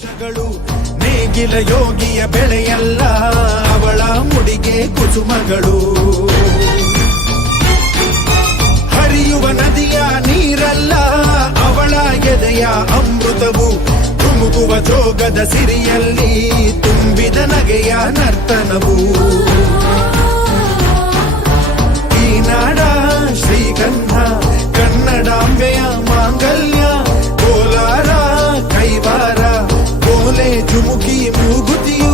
ವರ್ಷಗಳು ನೇಗಿಲ ಯೋಗಿಯ ಬೆಳೆಯಲ್ಲ, ಅವಳ ಮುಡಿಗೆ ಕುಸುಮಗಳು. ಹರಿಯುವ ನದಿಯ ನೀರಲ್ಲ, ಅವಳ ಎದೆಯ ಅಮೃತವು. ತುಮುಕುವ ಜೋಗದ ಸಿರಿಯಲ್ಲಿ ತುಂಬಿದ ನಗೆಯ ನರ್ತನವು. ಈ ನಾಡ ಶ್ರೀಗಂಧ ಕನ್ನಡಾಂಬೆಯ ಮಾಂಗಲ್ಯ. ಕೋಲಾರ ಕೈವಾರ ಕೋಲೆ ಜುಮುಕಿ ಮೂಗುತಿಯು